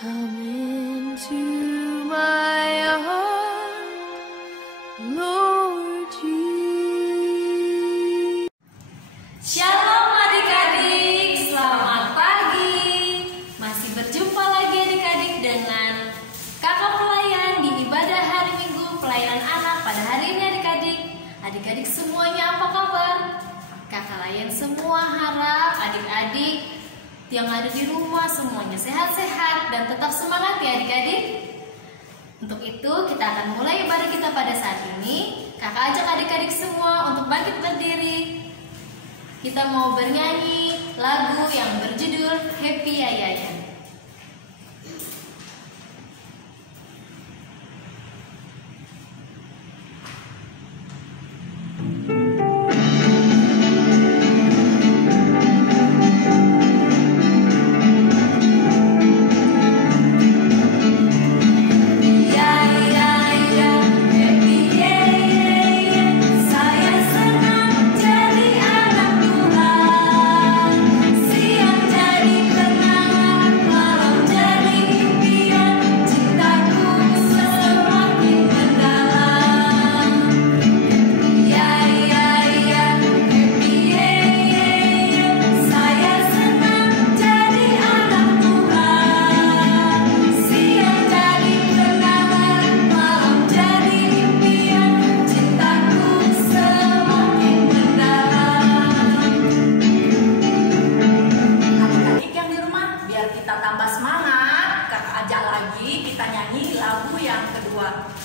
Come into my heart, Lord Jesus. Shalom adik-adik, selamat pagi. Masih berjumpa lagi adik-adik dengan kakak pelayan di ibadah hari Minggu pelayanan anak pada hari ini adik-adik. Adik-adik semuanya apa kabar? Kakak layan semua harap adik-adik yang ada di rumah semuanya sehat-sehat dan tetap semangat ya adik-adik. Untuk itu kita akan mulai ibadah kita pada saat ini. Kakak ajak adik-adik semua untuk bangkit berdiri. Kita mau bernyanyi lagu yang berjudul Happy Yayan.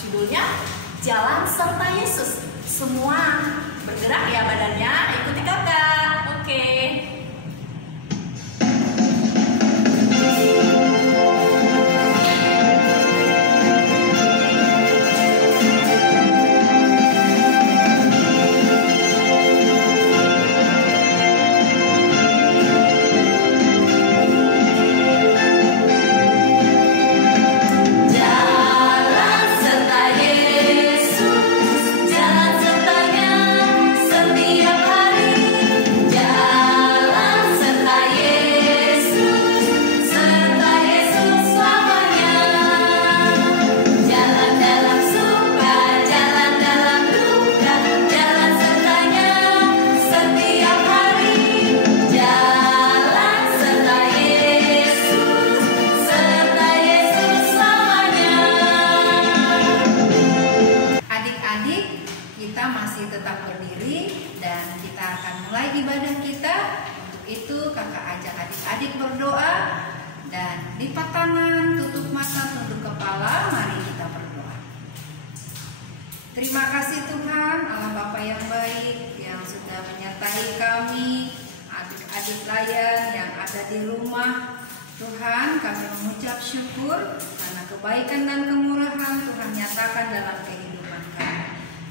Judulnya Jalan Serta Yesus. Semua bergerak ya badannya, ikuti kakak. Oke. Tetap berdiri dan kita akan mulai ibadah kita. Untuk itu kakak ajak adik-adik berdoa dan lipat tangan, tutup mata, tunduk kepala. Mari kita berdoa. Terima kasih Tuhan Allah Bapa yang baik yang sudah menyertai kami adik-adik layan yang ada di rumah. Tuhan, kami mengucap syukur karena kebaikan dan kemurahan Tuhan nyatakan dalam kehidupan kami.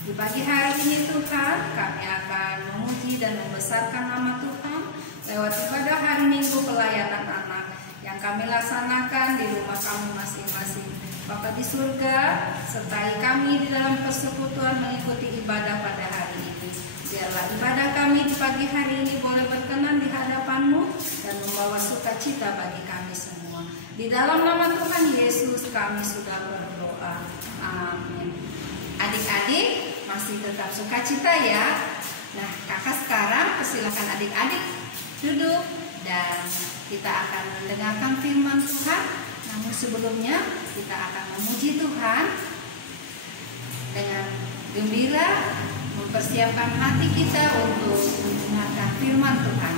Di pagi hari ini Tuhan, kami akan memuji dan membesarkan nama Tuhan lewat ibadah hari Minggu pelayanan anak yang kami laksanakan di rumah kami masing-masing. Bapa di surga, sertai kami di dalam persekutuan mengikuti ibadah pada hari ini. Biarlah ibadah kami di pagi hari ini boleh berkenan di hadapan-Mu dan membawa sukacita bagi kami semua. Di dalam nama Tuhan Yesus kami sudah berdoa. Amin. Adik-adik masih tetap sukacita ya. Nah, kakak sekarang persilakan adik-adik duduk dan kita akan mendengarkan firman Tuhan. Namun sebelumnya kita akan memuji Tuhan dengan gembira mempersiapkan hati kita untuk mendengarkan firman Tuhan.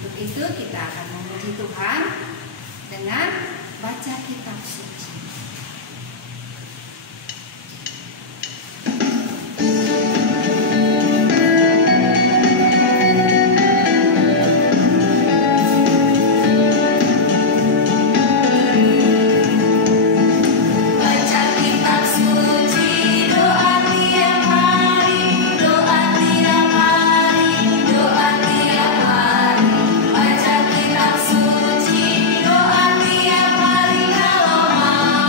Untuk itu kita akan memuji Tuhan dengan baca kitab suci. Baca kitab suci, doa tiap hari, halo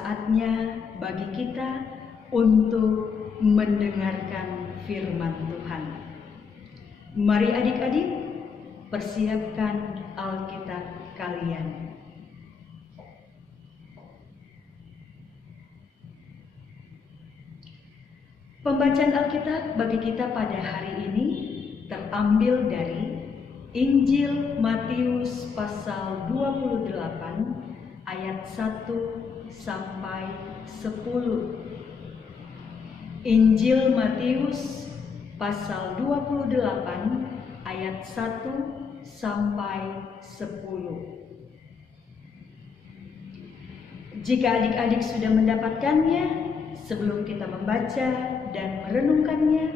saatnya bagi kita untuk mendengarkan firman Tuhan. Mari adik-adik, persiapkan Alkitab kalian. Pembacaan Alkitab bagi kita pada hari ini terambil dari Injil Matius pasal 28 ayat 1 sampai 10. Injil Matius pasal 28 ayat 1 sampai 10. Jika adik-adik sudah mendapatkannya, sebelum kita membaca dan merenungkannya,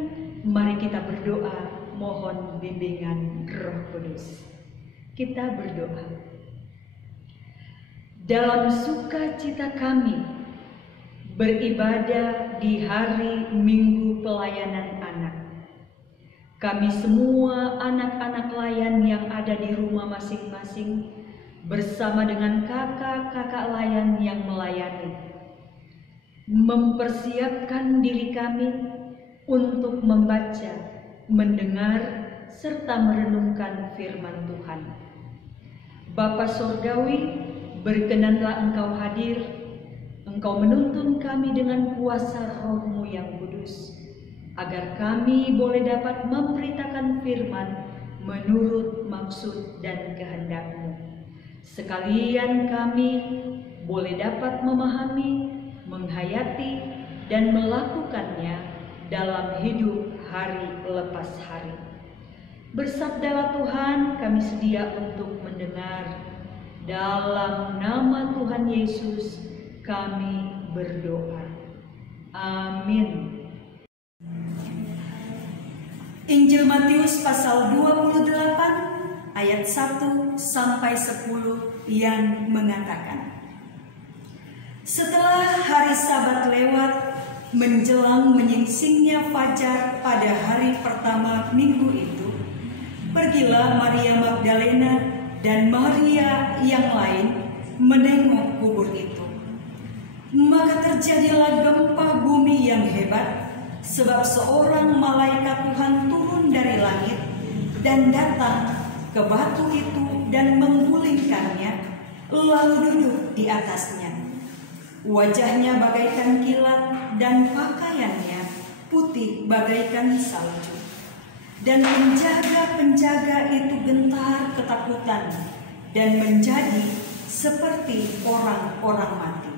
mari kita berdoa mohon bimbingan Roh Kudus. Kita berdoa. Dalam sukacita kami beribadah di hari Minggu Pelayanan Anak, kami semua anak-anak layan yang ada di rumah masing-masing bersama dengan kakak-kakak layan yang melayani, mempersiapkan diri kami untuk membaca, mendengar, serta merenungkan firman Tuhan. Bapa Surgawi, berkenanlah Engkau hadir, Engkau menuntun kami dengan kuasa Roh-Mu yang kudus, agar kami boleh dapat memberitakan firman menurut maksud dan kehendak-Mu. Sekalian kami boleh dapat memahami, menghayati, dan melakukannya dalam hidup hari lepas hari. Bersabdalah Tuhan, kami sedia untuk mendengar. Dalam nama Tuhan Yesus kami berdoa. Amin. Injil Matius pasal 28 ayat 1 sampai 10 yang mengatakan, setelah hari Sabat lewat, menjelang menyingsingnya fajar pada hari pertama minggu itu, pergilah Maria Magdalena dan Maria yang lain menengok kubur itu. Maka terjadilah gempa bumi yang hebat, sebab seorang malaikat Tuhan turun dari langit dan datang ke batu itu dan menggulingkannya, lalu duduk di atasnya. Wajahnya bagaikan kilat dan pakaiannya putih bagaikan salju. Dan penjaga-penjaga itu gentar ketakutan dan menjadi seperti orang-orang mati.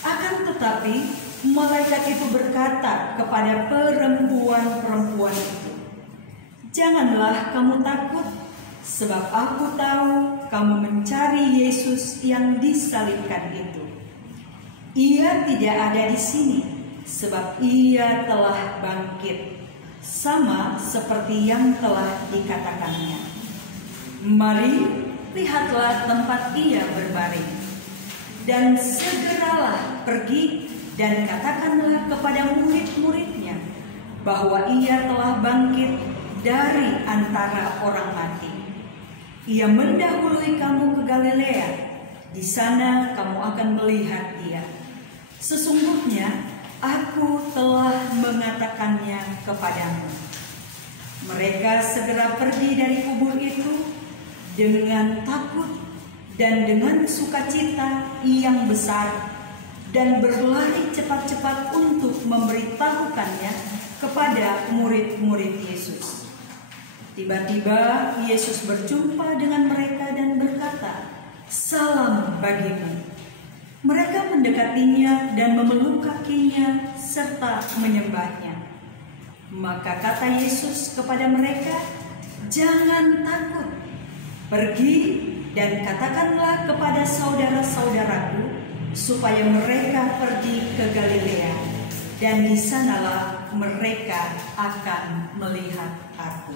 Akan tetapi malaikat itu berkata kepada perempuan-perempuan itu, janganlah kamu takut, sebab aku tahu kamu mencari Yesus yang disalibkan itu. Ia tidak ada di sini, sebab ia telah bangkit, sama seperti yang telah dikatakannya. Mari, lihatlah tempat ia berbaring, dan segeralah pergi dan katakanlah kepada murid-muridnya bahwa ia telah bangkit dari antara orang mati. Ia mendahului kamu ke Galilea, di sana kamu akan melihat dia. Sesungguhnya aku telah mengatakannya kepadamu. Mereka segera pergi dari kubur itu dengan takut dan dengan sukacita yang besar, dan berlari cepat-cepat untuk memberitahukannya kepada murid-murid Yesus. Tiba-tiba Yesus berjumpa dengan mereka dan berkata, "Salam bagimu." Mereka mendekatinya dan memeluk kakinya serta menyembahnya. Maka kata Yesus kepada mereka, "Jangan takut. Pergi dan katakanlah kepada saudara-saudaraku supaya mereka pergi ke Galilea, dan di sanalah mereka akan melihat aku."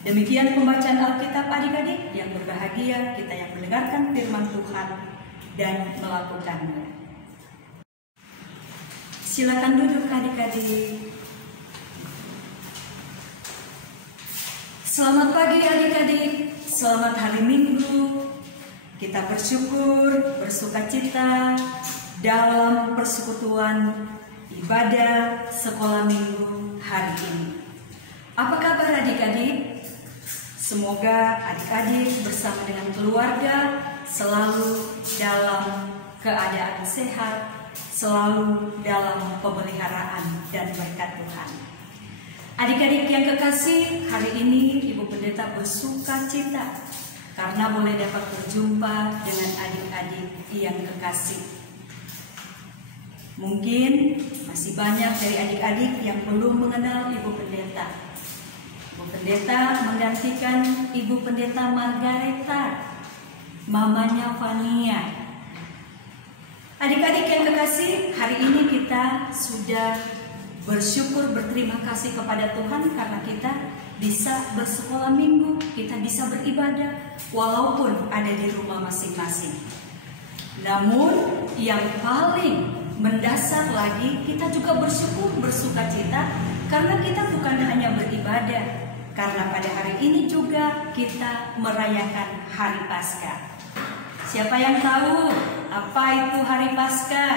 Demikian pembacaan Alkitab adik-adik yang berbahagia, kita yang mendengarkan firman Tuhan dan melakukannya. Silakan duduk adik-adik. Selamat pagi adik-adik, selamat hari Minggu. Kita bersyukur, bersukacita dalam persekutuan ibadah sekolah minggu hari ini. Apa kabar adik-adik? Semoga adik-adik bersama dengan keluarga selalu dalam keadaan sehat, selalu dalam pemeliharaan dan berkat Tuhan. Adik-adik yang kekasih, hari ini Ibu Pendeta bersuka cita karena boleh dapat berjumpa dengan adik-adik yang kekasih. Mungkin masih banyak dari adik-adik yang belum mengenal Ibu Pendeta. Ibu Pendeta menggantikan Ibu Pendeta Margareta, mamanya Fania. Adik-adik yang kekasih, hari ini kita sudah bersyukur, berterima kasih kepada Tuhan karena kita bisa bersekolah minggu, kita bisa beribadah walaupun ada di rumah masing-masing. Namun yang paling mendasar lagi, kita juga bersyukur, bersukacita karena kita bukan hanya beribadah, karena pada hari ini juga kita merayakan Hari Paskah. Siapa yang tahu apa itu Hari Paskah?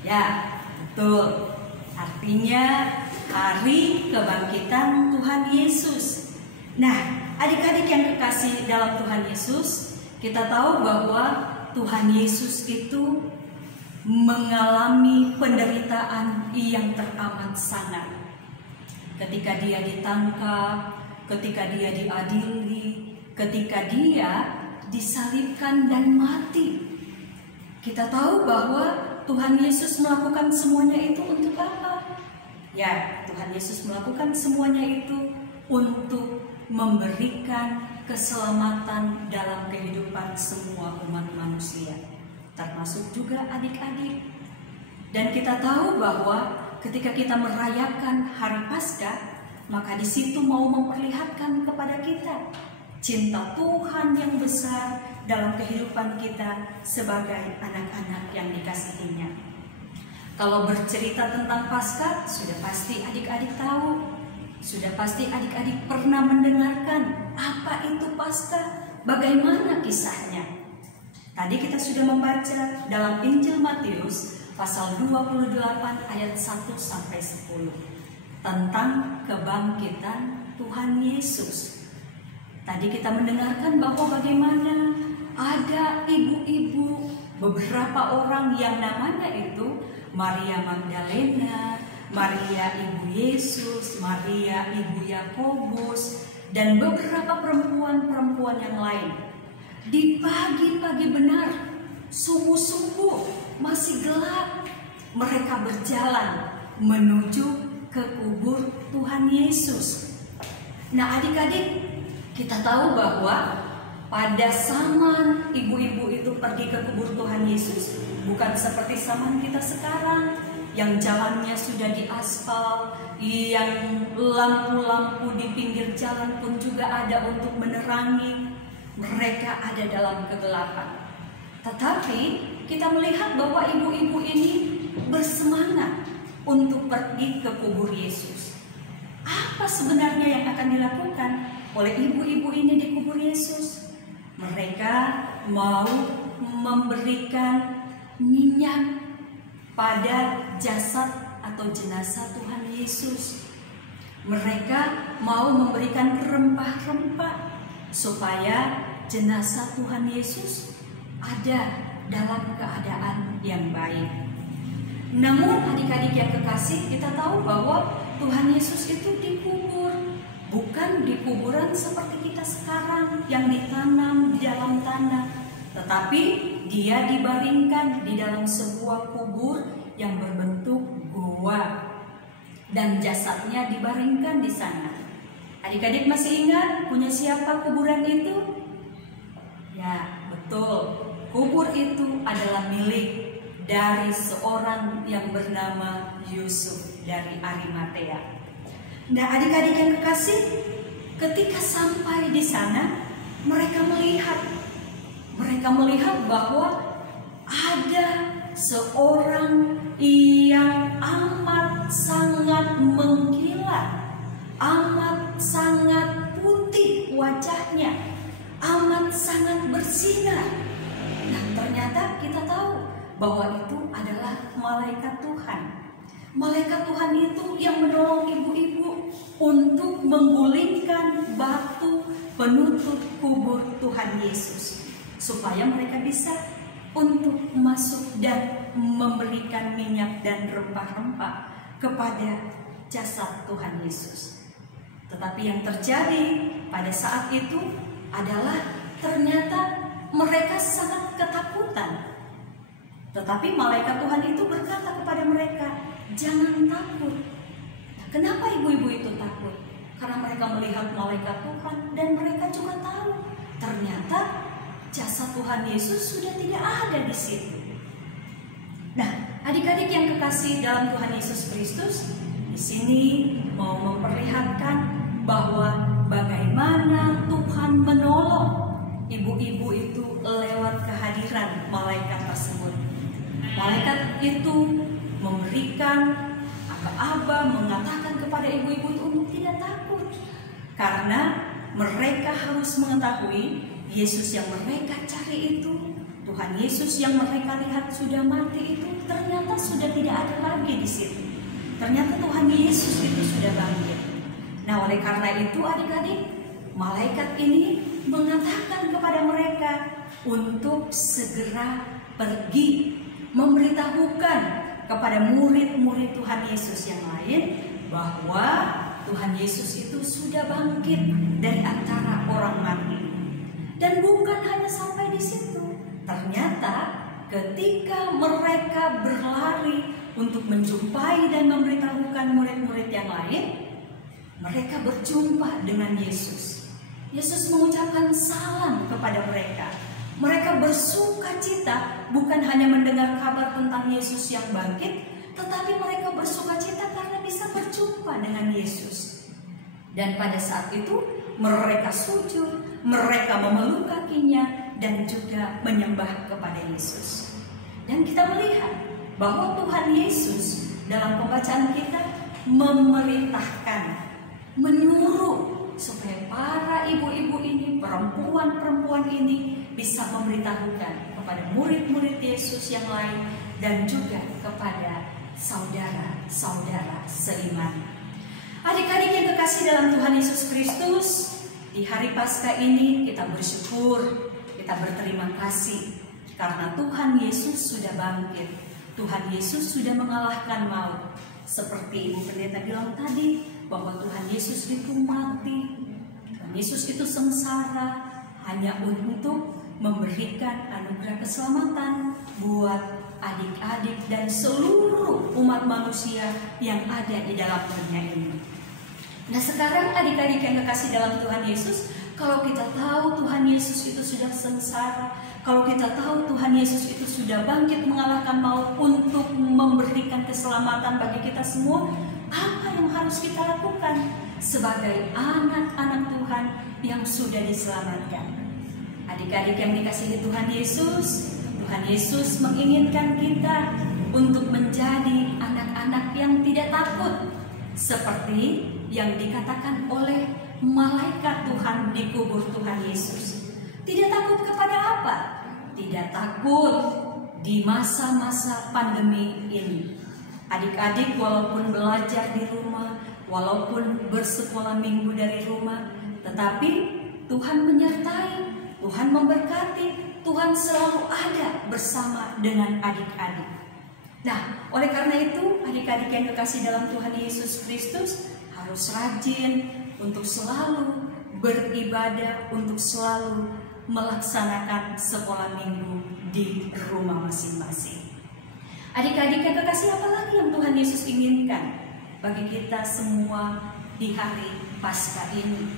Ya, betul. Artinya Hari Kebangkitan Tuhan Yesus. Nah, adik-adik yang kekasih dalam Tuhan Yesus, kita tahu bahwa Tuhan Yesus itu mengalami penderitaan yang teramat sangat. Ketika dia ditangkap, ketika dia diadili, ketika dia disalibkan dan mati. Kita tahu bahwa Tuhan Yesus melakukan semuanya itu untuk apa? Ya, Tuhan Yesus melakukan semuanya itu untuk memberikan keselamatan dalam kehidupan semua umat manusia, termasuk juga adik-adik. Dan kita tahu bahwa ketika kita merayakan Hari Paskah, maka di situ mau memperlihatkan kepada kita cinta Tuhan yang besar dalam kehidupan kita sebagai anak-anak yang dikasihinya. Kalau bercerita tentang Paskah, sudah pasti adik-adik tahu, sudah pasti adik-adik pernah mendengarkan apa itu Paskah, bagaimana kisahnya. Tadi kita sudah membaca dalam Injil Matius pasal 28 ayat 1-10 tentang kebangkitan Tuhan Yesus. Tadi kita mendengarkan bahwa bagaimana ada ibu-ibu, beberapa orang yang namanya itu Maria Magdalena, Maria Ibu Yesus, Maria Ibu Yakobus, dan beberapa perempuan-perempuan yang lain. Di pagi-pagi benar, subuh-subuh, masih gelap, mereka berjalan menuju ke kubur Tuhan Yesus. Nah adik-adik, kita tahu bahwa pada zaman ibu-ibu itu pergi ke kubur Tuhan Yesus, bukan seperti zaman kita sekarang yang jalannya sudah diaspal, yang lampu-lampu di pinggir jalan pun juga ada untuk menerangi. Mereka ada dalam kegelapan. Tetapi kita melihat bahwa ibu-ibu ini bersemangat untuk pergi ke kubur Yesus. Apa sebenarnya yang akan dilakukan oleh ibu-ibu ini di kubur Yesus? Mereka mau memberikan minyak pada jasad atau jenazah Tuhan Yesus. Mereka mau memberikan rempah-rempah supaya jenazah Tuhan Yesus ada dalam keadaan yang baik. Namun adik-adik yang kekasih, kita tahu bahwa Tuhan Yesus itu dikubur, bukan di kuburan seperti kita sekarang yang ditanam di dalam tanah, tetapi dia dibaringkan di dalam sebuah kubur yang berbentuk gua dan jasadnya dibaringkan di sana. Adik-adik masih ingat punya siapa kuburan itu? Ya, betul. Kubur itu adalah milik dari seorang yang bernama Yusuf dari Arimatea. Nah, adik-adik yang kekasih, ketika sampai di sana, mereka melihat bahwa ada seorang yang amat sangat mengkilat, amat sangat putih wajahnya, amat sangat bersinar. Dan ternyata bahwa itu adalah malaikat Tuhan. Malaikat Tuhan itu yang menolong ibu-ibu untuk menggulingkan batu penutup kubur Tuhan Yesus, supaya mereka bisa untuk masuk dan memberikan minyak dan rempah-rempah kepada jasad Tuhan Yesus. Tetapi yang terjadi pada saat itu adalah ternyata mereka sangat ketakutan. Tetapi malaikat Tuhan itu berkata kepada mereka, jangan takut. Nah, kenapa ibu-ibu itu takut? Karena mereka melihat malaikat Tuhan dan mereka juga tahu ternyata jasad Tuhan Yesus sudah tidak ada di situ. Nah, adik-adik yang kekasih dalam Tuhan Yesus Kristus, di sini mau memperlihatkan bahwa bagaimana Tuhan menolong ibu-ibu itu lewat kehadiran malaikat tersebut. Malaikat itu memberikan aba-aba, mengatakan kepada ibu-ibu itu untuk tidak takut, karena mereka harus mengetahui Yesus yang mereka cari itu, Tuhan Yesus yang mereka lihat sudah mati itu ternyata sudah tidak ada lagi di situ. Ternyata Tuhan Yesus itu sudah bangkit. Nah, oleh karena itu adik-adik, malaikat ini mengatakan kepada mereka untuk segera pergi memberitahukan kepada murid-murid Tuhan Yesus yang lain bahwa Tuhan Yesus itu sudah bangkit dari antara orang mati. Dan bukan hanya sampai di situ. Ternyata ketika mereka berlari untuk menjumpai dan memberitahukan murid-murid yang lain, mereka berjumpa dengan Yesus. Yesus mengucapkan salam kepada mereka. Mereka bersuka cita bukan hanya mendengar kabar tentang Yesus yang bangkit, tetapi mereka bersuka cita karena bisa berjumpa dengan Yesus. Dan pada saat itu mereka sujud, mereka memeluk kakinya dan juga menyembah kepada Yesus. Dan kita melihat bahwa Tuhan Yesus dalam pembacaan kita memerintahkan, menyuruh supaya para ibu-ibu ini, perempuan-perempuan ini bisa memberitahukan kepada murid-murid Yesus yang lain dan juga kepada saudara-saudara seiman. Adik-adik yang kekasih dalam Tuhan Yesus Kristus, di hari Paskah ini kita bersyukur, kita berterima kasih karena Tuhan Yesus sudah bangkit. Tuhan Yesus sudah mengalahkan maut. Seperti Ibu Pendeta bilang tadi, bahwa Tuhan Yesus itu mati. Tuhan Yesus itu sengsara hanya untuk memberikan anugerah keselamatan buat adik-adik dan seluruh umat manusia yang ada di dalam dunia ini. Nah, sekarang adik-adik yang kekasih dalam Tuhan Yesus, kalau kita tahu Tuhan Yesus itu sudah sengsara, kalau kita tahu Tuhan Yesus itu sudah bangkit mengalahkan maut untuk memberikan keselamatan bagi kita semua, apa yang harus kita lakukan sebagai anak-anak Tuhan yang sudah diselamatkan? Adik-adik yang dikasihi Tuhan Yesus menginginkan kita untuk menjadi anak-anak yang tidak takut, seperti yang dikatakan oleh malaikat Tuhan di kubur Tuhan Yesus. Tidak takut kepada apa? Tidak takut di masa-masa pandemi ini. Adik-adik walaupun belajar di rumah, walaupun bersekolah minggu dari rumah, tetapi Tuhan menyertai, Tuhan memberkati, Tuhan selalu ada bersama dengan adik-adik. Nah, oleh karena itu adik-adik yang kekasih dalam Tuhan Yesus Kristus harus rajin untuk selalu beribadah, untuk selalu melaksanakan sekolah minggu di rumah masing-masing. Adik-adik yang kekasih, apa lagi yang Tuhan Yesus inginkan bagi kita semua di hari Paskah ini?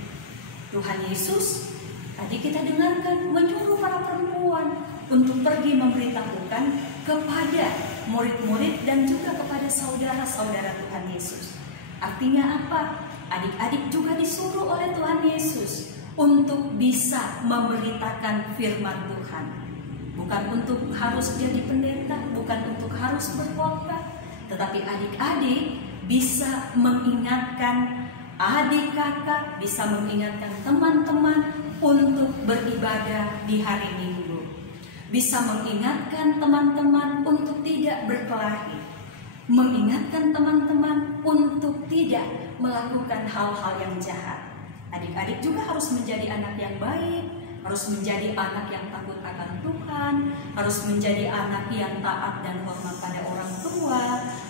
Tuhan Yesus, tadi kita dengarkan, menyuruh para perempuan untuk pergi memberitahukan kepada murid-murid dan juga kepada saudara-saudara Tuhan Yesus. Artinya apa? Adik-adik juga disuruh oleh Tuhan Yesus untuk bisa memberitakan firman Tuhan. Bukan untuk harus jadi pendeta, bukan untuk harus berkhotbah, tetapi adik-adik bisa mengingatkan adik kakak, bisa mengingatkan teman-teman untuk beribadah di hari Minggu. Bisa mengingatkan teman-teman untuk tidak berkelahi, mengingatkan teman-teman untuk tidak melakukan hal-hal yang jahat. Adik-adik juga harus menjadi anak yang baik, harus menjadi anak yang takut akan Tuhan, harus menjadi anak yang taat dan hormat pada orang tua,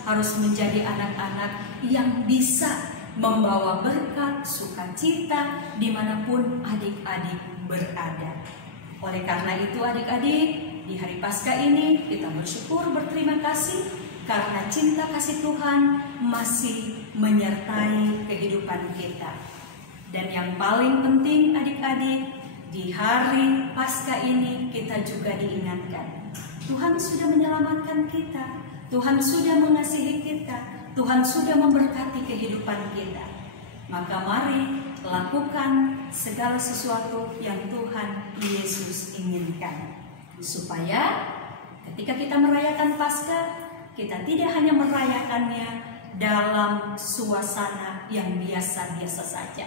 harus menjadi anak-anak yang bisa membawa berkat, sukacita dimanapun adik-adik berada. Oleh karena itu adik-adik, di hari Paskah ini kita bersyukur, berterima kasih karena cinta kasih Tuhan masih menyertai kehidupan kita. Dan yang paling penting adik-adik, di hari Paskah ini kita juga diingatkan, Tuhan sudah menyelamatkan kita, Tuhan sudah mengasihi kita, Tuhan sudah memberkati kehidupan kita. Maka mari lakukan segala sesuatu yang Tuhan Yesus inginkan, supaya ketika kita merayakan Paskah, kita tidak hanya merayakannya dalam suasana yang biasa-biasa saja,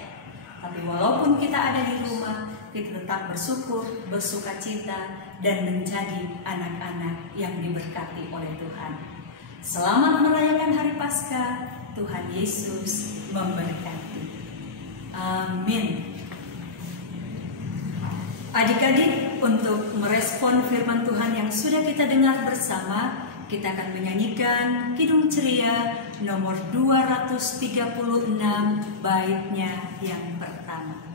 tapi walaupun kita ada di rumah, kita tetap bersyukur, bersukacita, dan menjadi anak-anak yang diberkati oleh Tuhan. Selamat merayakan hari Paskah, Tuhan Yesus memberkati. Amin. Adik-adik, untuk merespon firman Tuhan yang sudah kita dengar bersama, kita akan menyanyikan Kidung Ceria nomor 236, baitnya yang pertama.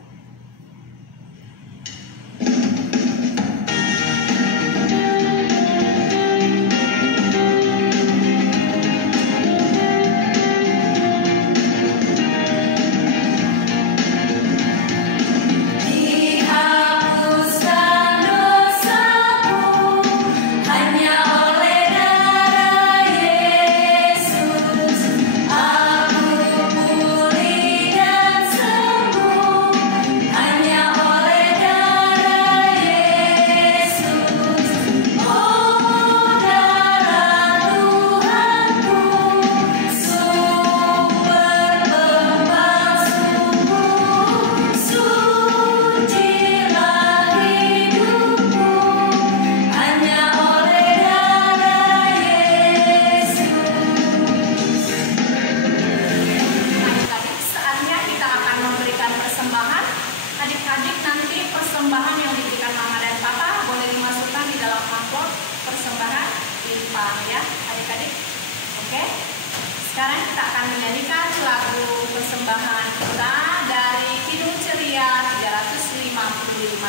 Sekarang kita akan menyanyikan lagu persembahan kita dari Kidung Ceria 355,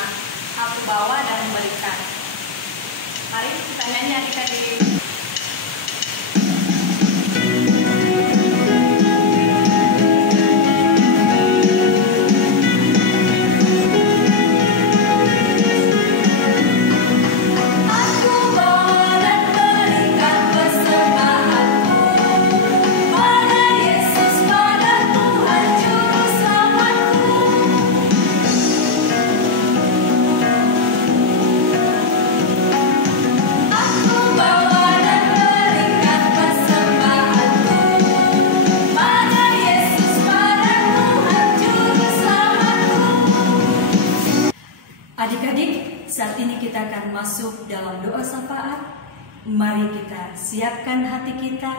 Aku Bawa dan Memberikan. Mari kita nyanyi adik-adik. Adik-adik, saat ini kita akan masuk dalam doa syafaat. Mari kita siapkan hati kita,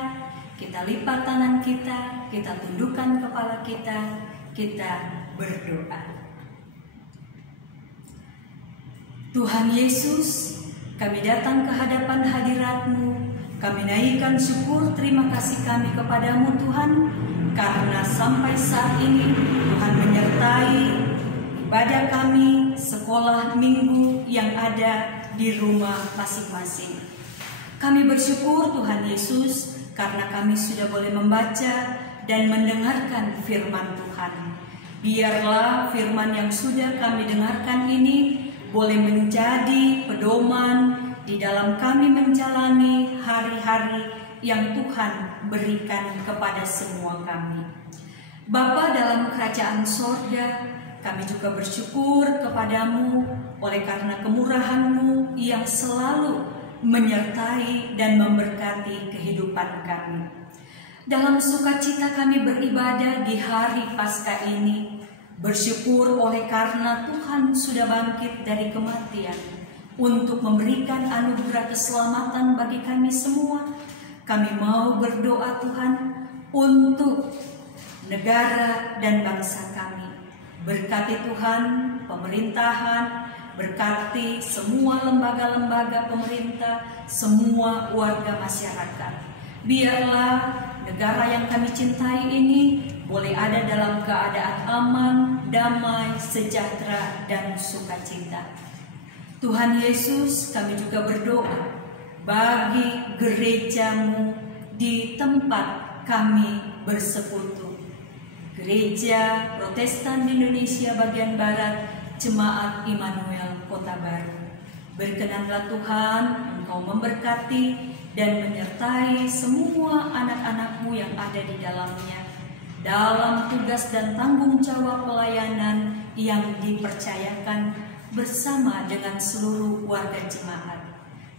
kita lipat tangan kita tundukkan kepala kita berdoa. Tuhan Yesus, kami datang ke hadapan hadirat-Mu, kami naikkan syukur terima kasih kami kepadamu Tuhan, karena sampai saat ini Tuhan menyertai ibadah kami, sekolah minggu yang ada di rumah masing-masing. Kami bersyukur Tuhan Yesus karena kami sudah boleh membaca dan mendengarkan firman Tuhan. Biarlah firman yang sudah kami dengarkan ini boleh menjadi pedoman di dalam kami menjalani hari-hari yang Tuhan berikan kepada semua kami. Bapa dalam kerajaan sorga, kami juga bersyukur kepadamu oleh karena kemurahan-Mu yang selalu menyertai dan memberkati kehidupan kami. Dalam sukacita kami beribadah di hari Paskah ini, bersyukur oleh karena Tuhan sudah bangkit dari kematian. untuk memberikan anugerah keselamatan bagi kami semua. Kami mau berdoa Tuhan untuk negara dan bangsa kami. Berkati Tuhan pemerintahan, berkati semua lembaga-lembaga pemerintah, semua warga masyarakat. Biarlah negara yang kami cintai ini boleh ada dalam keadaan aman, damai, sejahtera, dan sukacita. Tuhan Yesus, kami juga berdoa bagi gereja-Mu di tempat kami bersekutu. Gereja Protestan di Indonesia bagian Barat, Jemaat Immanuel Kota Baru. Berkenanlah Tuhan, Engkau memberkati dan menyertai semua anak-anak-Mu yang ada di dalamnya, dalam tugas dan tanggung jawab pelayanan yang dipercayakan bersama dengan seluruh warga jemaat.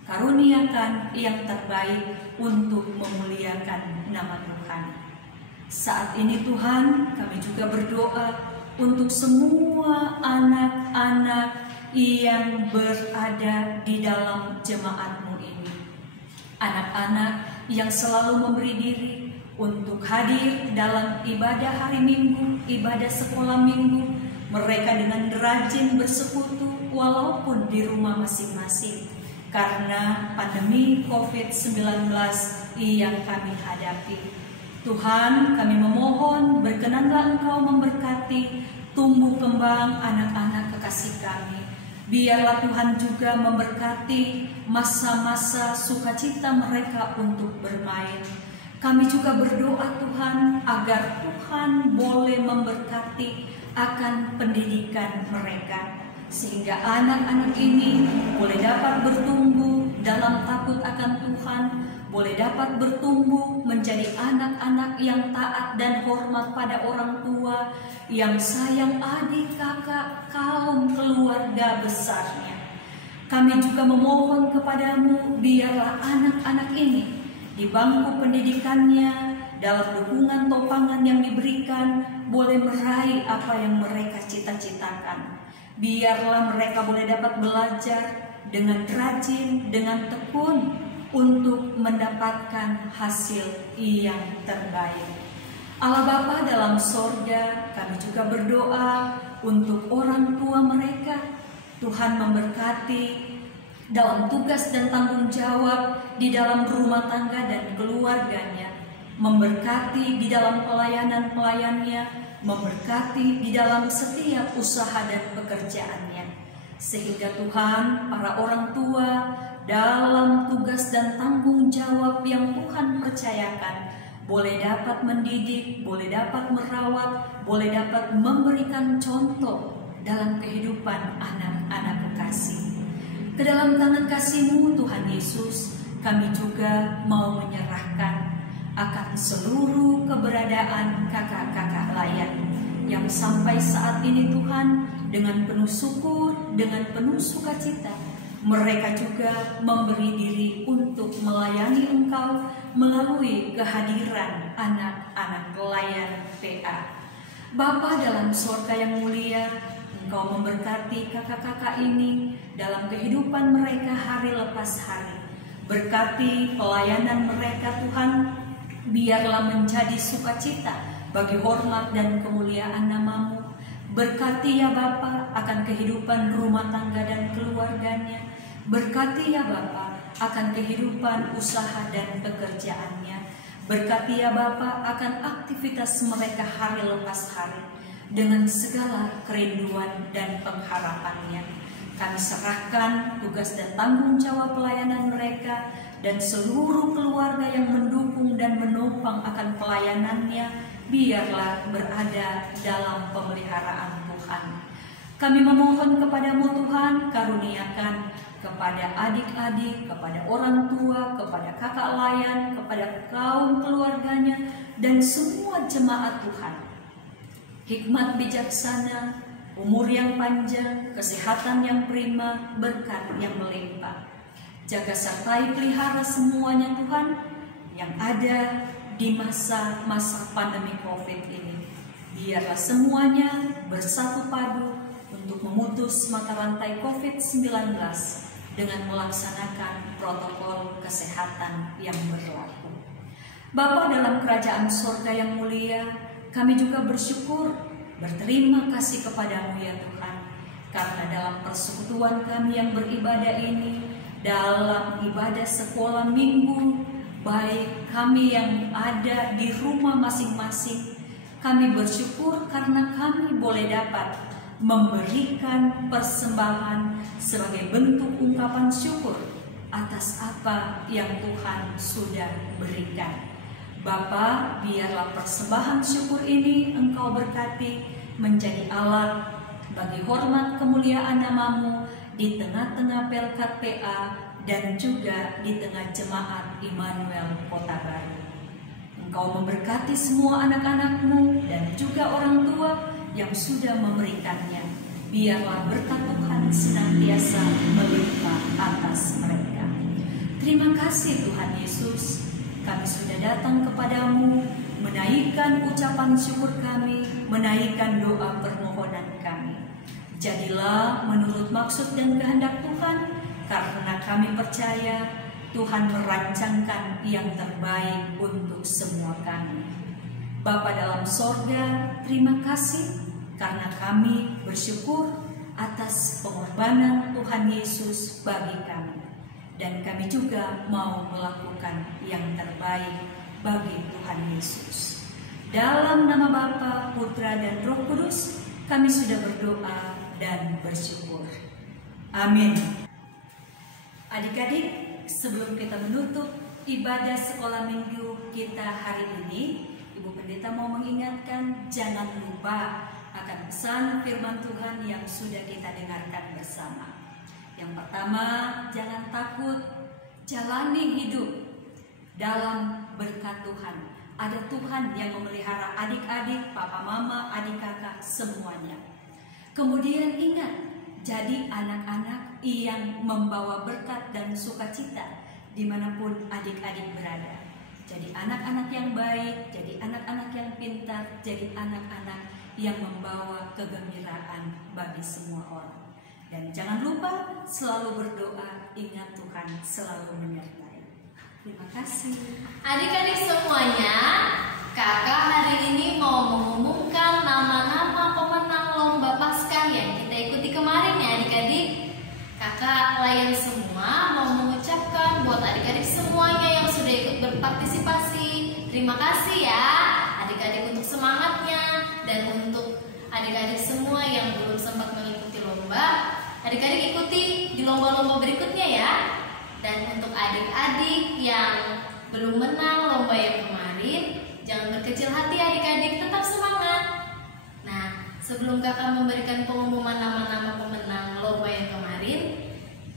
Karuniakan yang terbaik untuk memuliakan nama Tuhan. Saat ini Tuhan, kami juga berdoa untuk semua anak-anak yang berada di dalam jemaat-Mu ini. Anak-anak yang selalu memberi diri untuk hadir dalam ibadah hari Minggu, ibadah sekolah Minggu. Mereka dengan rajin bersekutu walaupun di rumah masing-masing karena pandemi COVID-19 yang kami hadapi. Tuhan, kami memohon berkenanlah Engkau memberkati tumbuh kembang anak-anak kekasih kami. Biarlah Tuhan juga memberkati masa-masa sukacita mereka untuk bermain. Kami juga berdoa Tuhan agar Tuhan boleh memberkati akan pendidikan mereka, sehingga anak-anak ini boleh dapat bertumbuh dalam takut akan Tuhan, boleh dapat bertumbuh menjadi anak-anak yang taat dan hormat pada orang tua, yang sayang adik, kakak, kaum keluarga besarnya. Kami juga memohon kepadamu, biarlah anak-anak ini di bangku pendidikannya, dalam dukungan topangan yang diberikan, boleh meraih apa yang mereka cita-citakan. Biarlah mereka boleh dapat belajar dengan rajin, dengan tekun untuk mendapatkan hasil yang terbaik. Allah Bapa dalam sorga, kami juga berdoa untuk orang tua mereka. Tuhan memberkati dalam tugas dan tanggung jawab di dalam rumah tangga dan keluarganya, memberkati di dalam pelayanan-pelayannya, memberkati di dalam setiap usaha dan pekerjaannya, sehingga Tuhan, para orang tua dalam tugas dan tanggung jawab yang Tuhan percayakan boleh dapat mendidik, boleh dapat merawat, boleh dapat memberikan contoh dalam kehidupan anak-anak kekasih. Ke dalam tangan kasih-Mu Tuhan Yesus, kami juga mau menyerahkan akan seluruh keberadaan kakak-kakak layan yang sampai saat ini Tuhan dengan penuh syukur, dengan penuh sukacita, mereka juga memberi diri untuk melayani Engkau melalui kehadiran anak-anak layan PA. Bapa dalam surga yang mulia, Engkau memberkati kakak-kakak ini dalam kehidupan mereka hari lepas hari. Berkati pelayanan mereka Tuhan, biarlah menjadi sukacita bagi hormat dan kemuliaan nama-Mu. Berkati ya Bapa akan kehidupan rumah tangga dan keluarganya. Berkati ya Bapa akan kehidupan usaha dan pekerjaannya. Berkati ya Bapa akan aktivitas mereka hari lepas hari dengan segala kerinduan dan pengharapannya. Kami serahkan tugas dan tanggung jawab pelayanan mereka dan seluruh keluarga yang mendukung dan menopang akan pelayanannya, biarlah berada dalam pemeliharaan Tuhan. Kami memohon kepadamu Tuhan, karuniakan kepada adik-adik, kepada orang tua, kepada kakak layan, kepada kaum keluarganya, dan semua jemaat Tuhan. Hikmat bijaksana, umur yang panjang, kesehatan yang prima, berkat yang melimpah. Jaga sertai pelihara semuanya Tuhan yang ada di masa-masa pandemi COVID ini. Biarlah semuanya bersatu padu untuk memutus mata rantai COVID-19 dengan melaksanakan protokol kesehatan yang berlaku. Bapa dalam kerajaan sorga yang mulia, kami juga bersyukur, berterima kasih kepadamu ya Tuhan, karena dalam persekutuan kami yang beribadah ini, dalam ibadah sekolah minggu, baik kami yang ada di rumah masing-masing, kami bersyukur karena kami boleh dapat memberikan persembahan sebagai bentuk ungkapan syukur atas apa yang Tuhan sudah berikan. Bapa, biarlah persembahan syukur ini Engkau berkati menjadi alat bagi hormat kemuliaan namamu di tengah-tengah Pelkat PA dan juga di tengah jemaat Immanuel Kota Baru. Engkau memberkati semua anak-anakmu dan juga orang tua yang sudah memberikannya. Biarlah berkat Tuhan senantiasa melimpah atas mereka. Terima kasih Tuhan Yesus, kami sudah datang kepadamu, menaikkan ucapan syukur kami, menaikkan doa permohonan kami. Jadilah menurut maksud dan kehendak Tuhan, karena kami percaya Tuhan merancangkan yang terbaik untuk semua kami. Bapa dalam sorga, terima kasih karena kami bersyukur atas pengorbanan Tuhan Yesus bagi kami. Dan kami juga mau melakukan yang terbaik bagi Tuhan Yesus. Dalam nama Bapa, Putra, dan Roh Kudus, kami sudah berdoa dan bersyukur. Amin. Adik-adik, sebelum kita menutup ibadah sekolah minggu kita hari ini, Ibu Pendeta mau mengingatkan, jangan lupa akan pesan firman Tuhan yang sudah kita dengarkan bersama. Yang pertama, jangan takut, jalani hidup dalam berkat Tuhan. Ada Tuhan yang memelihara adik-adik, papa mama, adik kakak, semuanya. Kemudian ingat, jadi anak-anak yang membawa berkat dan sukacita dimanapun adik-adik berada. Jadi anak-anak yang baik, jadi anak-anak yang pintar, jadi anak-anak yang membawa kegembiraan bagi semua orang. Dan jangan lupa selalu berdoa, ingat Tuhan selalu menyertai. Terima kasih. Adik-adik semuanya, kakak hari ini mau mengumumkan nama-nama pemenang lomba Paskah yang kita ikuti kemarin ya adik-adik. Kakak layan semua mau mengucapkan buat adik-adik semuanya yang sudah ikut berpartisipasi. Terima kasih ya adik-adik untuk semangatnya. Dan untuk adik-adik semua yang belum sempat mengikuti lomba, adik-adik ikuti di lomba-lomba berikutnya ya. Dan untuk adik-adik yang belum menang lomba yang kemarin, jangan berkecil hati adik-adik, tetap semangat. Nah, sebelum kakak memberikan pengumuman nama-nama pemenang lomba yang kemarin,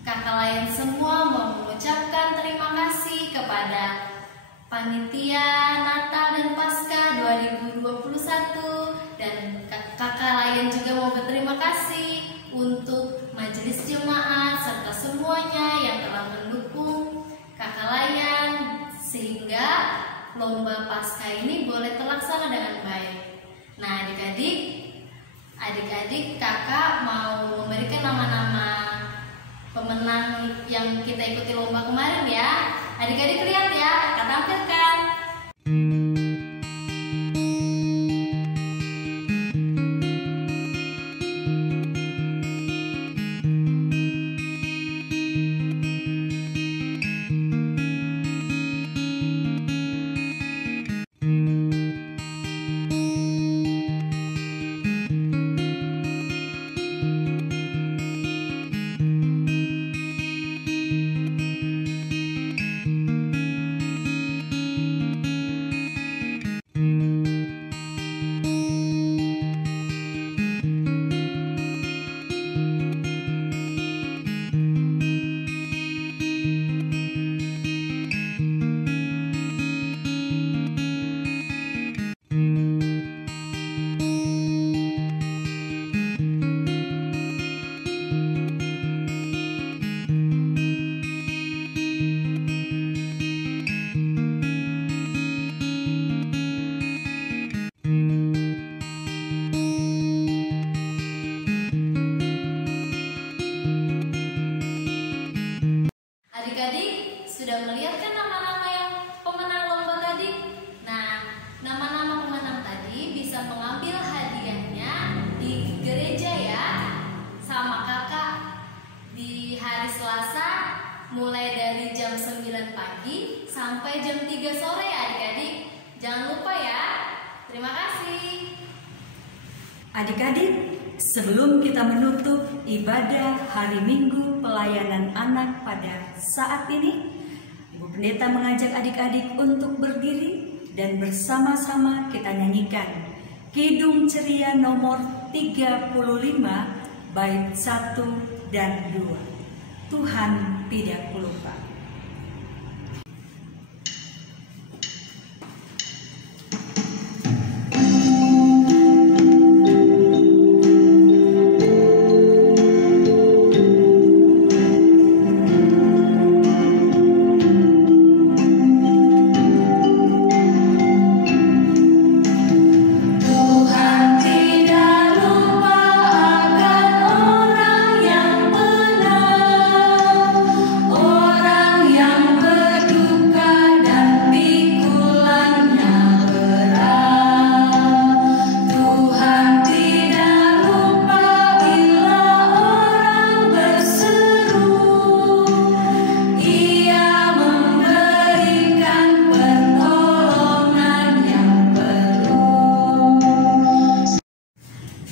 kakak lain semua mau mengucapkan terima kasih kepada Panitia Natal dan Paskah 2021, dan kakak lain juga mau berterima kasih untuk majelis jemaat serta semuanya yang telah mendukung kakak layan sehingga lomba Paskah ini boleh terlaksana dengan baik. Nah adik-adik kakak mau memberikan nama-nama pemenang yang kita ikuti lomba kemarin ya. Adik-adik lihat ya, kakak tampilkan. kan nama-nama yang pemenang lomba tadi? Nah, nama-nama pemenang tadi bisa mengambil hadiahnya di gereja ya, sama kakak di hari Selasa mulai dari jam 9 pagi sampai jam 3 sore ya adik-adik. Jangan lupa ya. Terima kasih. Adik-adik, sebelum kita menutup ibadah hari Minggu pelayanan anak pada saat ini, Ibu Pendeta mengajak adik-adik untuk berdiri dan bersama-sama kita nyanyikan Kidung Ceria nomor 35 bait 1 dan 2. Tuhan tidak lupa.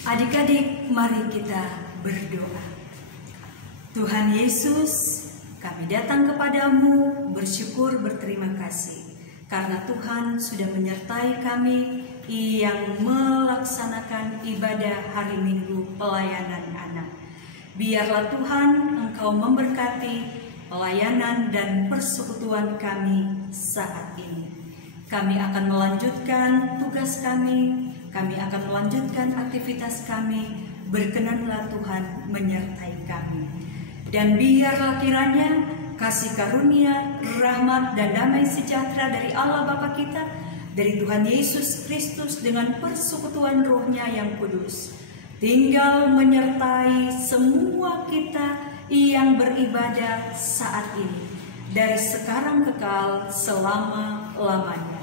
Adik-adik, mari kita berdoa. Tuhan Yesus, kami datang kepadamu bersyukur berterima kasih karena Tuhan sudah menyertai kami yang melaksanakan ibadah hari Minggu pelayanan anak. Biarlah Tuhan Engkau memberkati pelayanan dan persekutuan kami saat ini. Kami akan melanjutkan tugas kami akan melanjutkan aktivitas kami. Berkenanlah Tuhan menyertai kami. Dan biarlah kiranya kasih karunia, rahmat dan damai sejahtera dari Allah Bapa kita, dari Tuhan Yesus Kristus dengan persekutuan Roh-Nya yang kudus, tinggal menyertai semua kita yang beribadah saat ini, dari sekarang kekal selama-lamanya.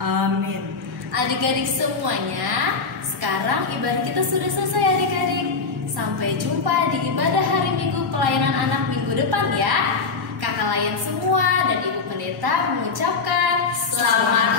Amin. Adik-adik semuanya, sekarang ibadah kita sudah selesai adik-adik. Sampai jumpa di ibadah hari Minggu pelayanan anak minggu depan ya. Kakak layan semua dan Ibu Pendeta mengucapkan selamat